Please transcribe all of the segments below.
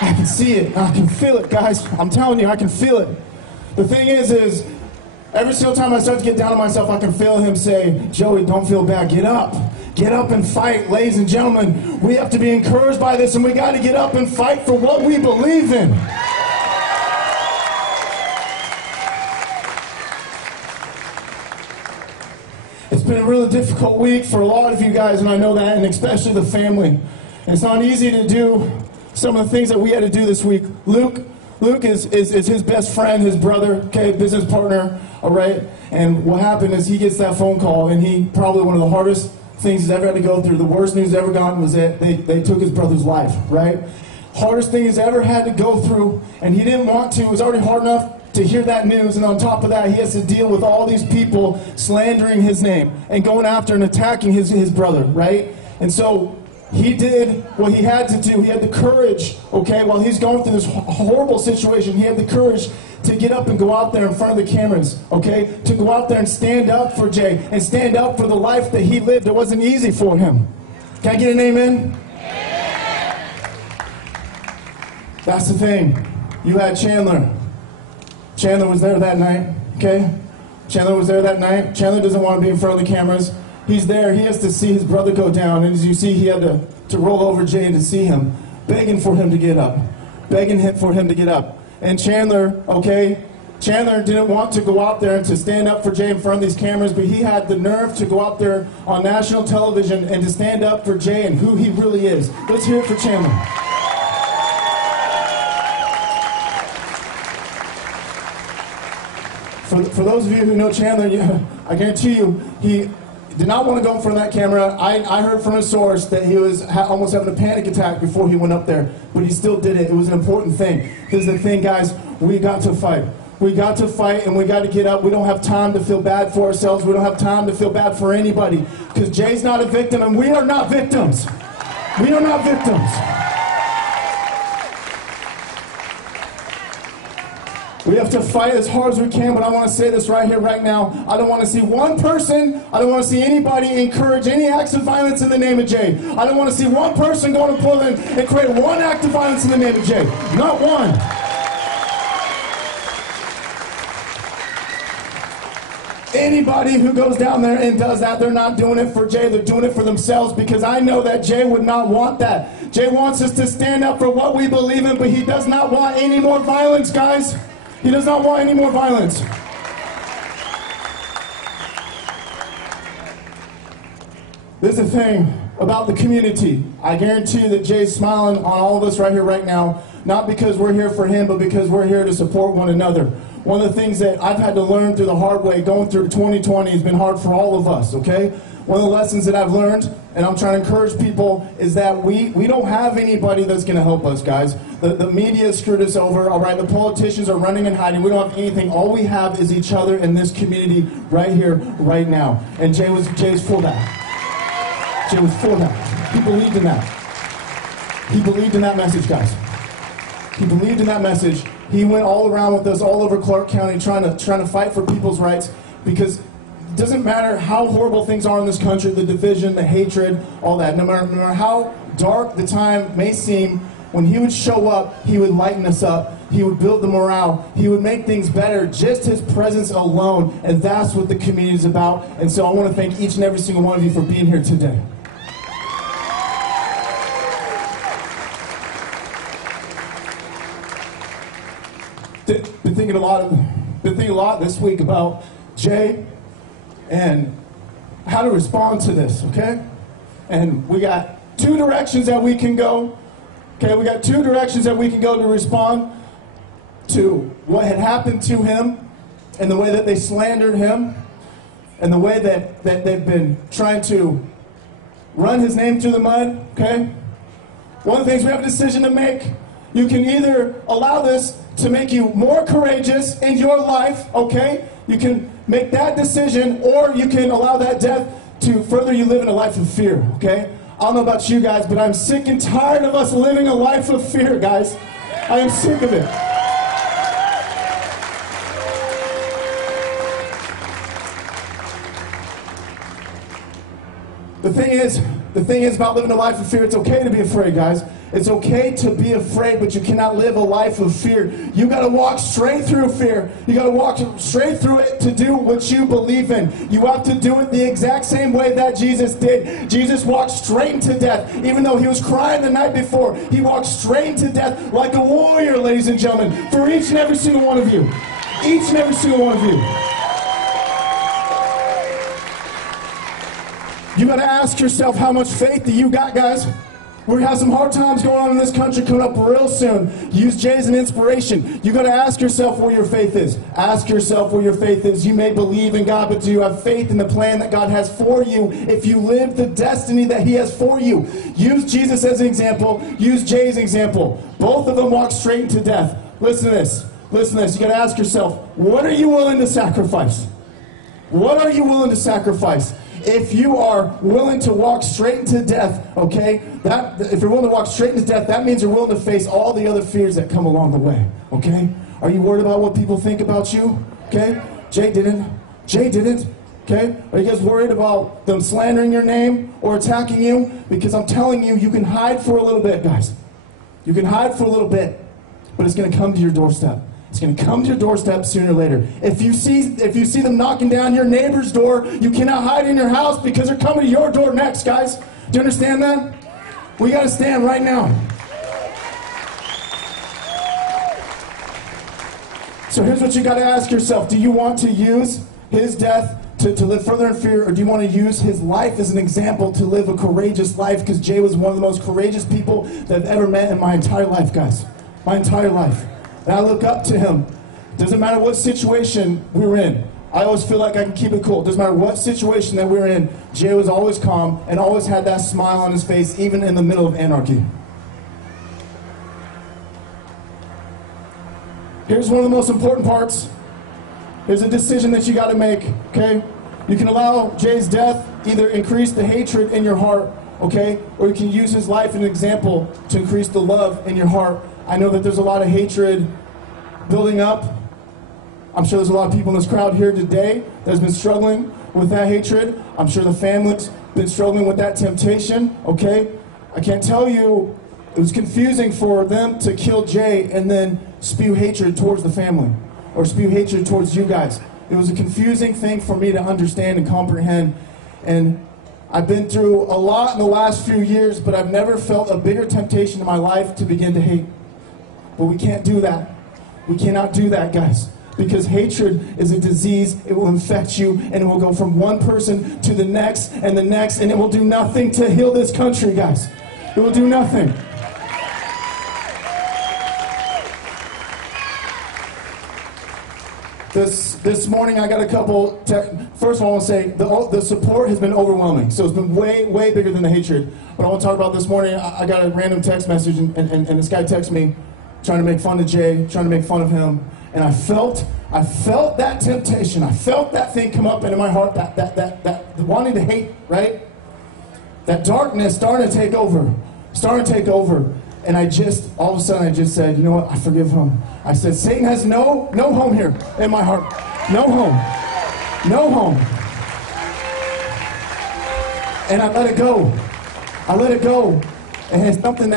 I can see it. I can feel it, guys. I'm telling you, I can feel it. The thing is every single time I start to get down on myself, I can feel him say, Joey, don't feel bad. Get up. Get up and fight, ladies and gentlemen. We have to be encouraged by this, and we got to get up and fight for what we believe in. It's been a really difficult week for a lot of you guys, and I know that, and especially the family. And it's not easy to do some of the things that we had to do this week. Luke is his best friend, his brother, okay, business partner, all right? And what happened is he gets that phone call, and he probably one of the hardest things he's ever had to go through, the worst news he's ever gotten was that they took his brother's life, right? Hardest thing he's ever had to go through, and he didn't want to. It was already hard enough to hear that news, and on top of that, he has to deal with all these people slandering his name and going after and attacking his brother, right? And so he did what he had to do. He had the courage, okay, while he's going through this horrible situation, he had the courage to get up and go out there in front of the cameras, okay? To go out there and stand up for Jay and stand up for the life that he lived. It wasn't easy for him. Can I get an amen? That's the thing. You had Chandler. Chandler was there that night, okay? Chandler was there that night. Chandler doesn't want to be in front of the cameras. He's there. He has to see his brother go down. And as you see, he had to roll over Jay and to see him, begging for him to get up. Begging for him to get up. And Chandler, okay, Chandler didn't want to go out there and to stand up for Jay in front of these cameras, but he had the nerve to go out there on national television and to stand up for Jay and who he really is. Let's hear it for Chandler. For those of you who know Chandler, I guarantee you, he did not want to go in front of that camera. I heard from a source that he was almost having a panic attack before he went up there, but he still did it. It was an important thing. This is the thing, guys, we got to fight. We got to fight, and we got to get up. We don't have time to feel bad for ourselves. We don't have time to feel bad for anybody, because Jay's not a victim, and we are not victims. We are not victims. We have to fight as hard as we can, but I want to say this right here, right now. I don't want to see one person, I don't want to see anybody encourage any acts of violence in the name of Jay. I don't want to see one person go to Portland and create one act of violence in the name of Jay. Not one. Anybody who goes down there and does that, they're not doing it for Jay, they're doing it for themselves, because I know that Jay would not want that. Jay wants us to stand up for what we believe in, but he does not want any more violence, guys. He does not want any more violence. This is the thing about the community. I guarantee you that Jay's smiling on all of us right here, right now, not because we're here for him, but because we're here to support one another. One of the things that I've had to learn through the hard way, going through 2020, has been hard for all of us, okay? One of the lessons that I've learned, and I'm trying to encourage people, is that we don't have anybody that's going to help us, guys. The media screwed us over, all right? The politicians are running and hiding. We don't have anything. All we have is each other in this community right here, right now. And Jay was for that. Jay was for that. He believed in that. He believed in that message, guys. He believed in that message. He went all around with us, all over Clark County, trying to fight for people's rights, because it doesn't matter how horrible things are in this country, the division, the hatred, all that. No matter how dark the time may seem, when he would show up, he would lighten us up. He would build the morale. He would make things better, just his presence alone. And that's what the community is about. And so I want to thank each and every single one of you for being here today. Been thinking a lot this week about Jay and how to respond to this, okay? And we got two directions that we can go. Okay, we got two directions that we can go to respond to what had happened to him, and the way that they slandered him, and the way that they've been trying to run his name through the mud, okay? One of the things, we have a decision to make. You can either allow this to make you more courageous in your life, okay? You can make that decision, or you can allow that death to further you live in a life of fear, okay? I don't know about you guys, but I'm sick and tired of us living a life of fear, guys. I am sick of it. The The thing is about living a life of fear, it's okay to be afraid, guys. It's okay to be afraid, but you cannot live a life of fear. You got to walk straight through fear. You got to walk straight through it to do what you believe in. You have to do it the exact same way that Jesus did. Jesus walked straight into death. Even though he was crying the night before, he walked straight into death like a warrior, ladies and gentlemen, for each and every single one of you. Each and every single one of you. You got to ask yourself, how much faith do you got, guys? We have some hard times going on in this country coming up real soon. Use Jay as an inspiration. You got to ask yourself where your faith is. Ask yourself where your faith is. You may believe in God, but do you have faith in the plan that God has for you if you live the destiny that he has for you? Use Jesus as an example. Use Jay as an example. Both of them walked straight into death. Listen to this. Listen to this. You got to ask yourself, what are you willing to sacrifice? What are you willing to sacrifice? If you are willing to walk straight into death, okay, if you're willing to walk straight into death, that means you're willing to face all the other fears that come along the way, okay? Are you worried about what people think about you? Okay? Jay didn't. Jay didn't. Okay? Are you guys worried about them slandering your name or attacking you? Because I'm telling you, you can hide for a little bit, guys. You can hide for a little bit, but it's going to come to your doorstep. It's going to come to your doorstep sooner or later. If you see them knocking down your neighbor's door, you cannot hide in your house because they're coming to your door next, guys. Do you understand that? We got to stand right now. So here's what you got to ask yourself. Do you want to use his death to live further in fear, or do you want to use his life as an example to live a courageous life? Because Jay was one of the most courageous people that I've ever met in my entire life, guys. My entire life. And I look up to him. Doesn't matter what situation we're in. I always feel like I can keep it cool. Doesn't matter what situation that we're in. Jay was always calm and always had that smile on his face, even in the middle of anarchy. Here's one of the most important parts. There's a decision that you got to make, okay? You can allow Jay's death either increase the hatred in your heart, okay? Or you can use his life as an example to increase the love in your heart. I know that there's a lot of hatred building up. I'm sure there's a lot of people in this crowd here today that's been struggling with that hatred. I'm sure the family's been struggling with that temptation, okay? I can't tell you, it was confusing for them to kill Jay and then spew hatred towards the family or spew hatred towards you guys. It was a confusing thing for me to understand and comprehend. And I've been through a lot in the last few years, but I've never felt a bigger temptation in my life to begin to hate. But we can't do that. We cannot do that, guys. Because hatred is a disease. It will infect you, and it will go from one person to the next, and it will do nothing to heal this country, guys. It will do nothing. This morning I got a couple, first of all I want to say, the support has been overwhelming. So it's been way, way bigger than the hatred. But I want to talk about this morning, I got a random text message, and this guy texted me, trying to make fun of Jay, trying to make fun of him. And I felt that temptation. I felt that thing come up into my heart, that wanting to hate, right? That darkness starting to take over. And all of a sudden I just said, you know what, I forgive him. I said, Satan has no home here in my heart. No home. No home. And I let it go. I let it go. And it's something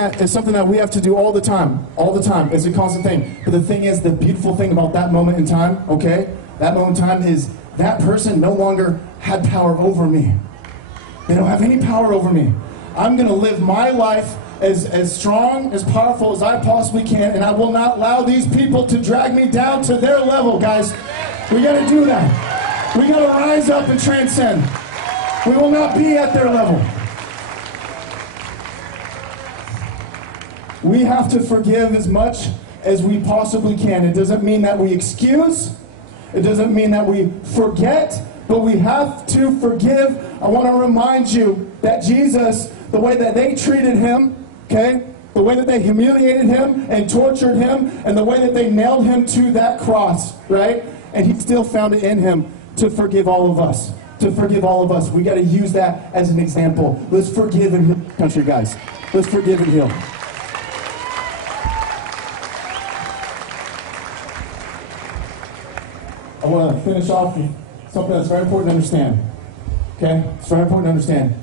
that we have to do all the time. All the time. It's a constant thing. But the thing is, the beautiful thing about that moment in time, okay? That moment in time is that person no longer had power over me. They don't have any power over me. I'm going to live my life as strong, as powerful as I possibly can, and I will not allow these people to drag me down to their level, guys. We got to do that. We got to rise up and transcend. We will not be at their level. We have to forgive as much as we possibly can. It doesn't mean that we excuse. It doesn't mean that we forget, but we have to forgive. I want to remind you that Jesus, the way that they treated him, okay, the way that they humiliated him and tortured him, and the way that they nailed him to that cross, right? And he still found it in him to forgive all of us. To forgive all of us. We got to use that as an example. Let's forgive and heal the country, guys. Let's forgive and heal. I want to finish off with something that's very important to understand. Okay? It's very important to understand.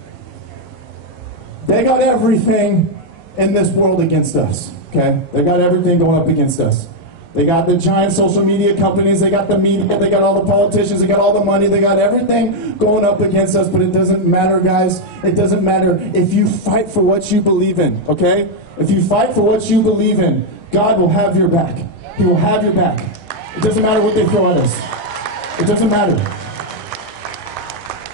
They got everything in this world against us, okay? They got everything going up against us. They got the giant social media companies, they got the media, they got all the politicians, they got all the money, they got everything going up against us, but it doesn't matter, guys. It doesn't matter if you fight for what you believe in, okay? If you fight for what you believe in, God will have your back. He will have your back. It doesn't matter what they throw at us. It doesn't matter.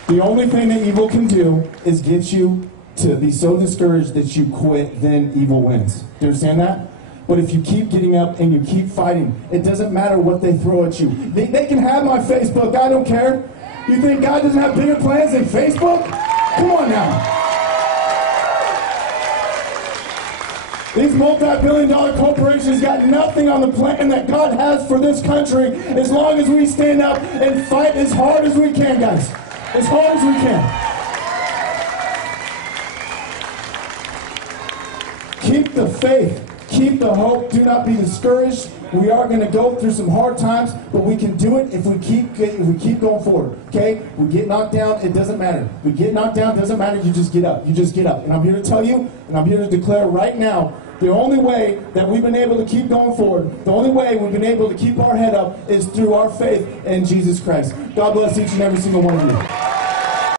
The only thing that evil can do is get you to be so discouraged that you quit, then evil wins. Do you understand that? But if you keep getting up and you keep fighting, it doesn't matter what they throw at you. They can have my Facebook, I don't care. You think God doesn't have bigger plans than Facebook? Come on now. These multi-billion-dollar corporations got nothing on the plan that God has for this country as long as we stand up and fight as hard as we can, guys. As hard as we can. Keep the faith. Keep the hope. Do not be discouraged. We are going to go through some hard times, but we can do it if we keep going forward. Okay? We get knocked down, it doesn't matter. We get knocked down, it doesn't matter. You just get up. You just get up. And I'm here to tell you, and I'm here to declare right now, the only way that we've been able to keep going forward, the only way we've been able to keep our head up is through our faith in Jesus Christ. God bless each and every single one of you.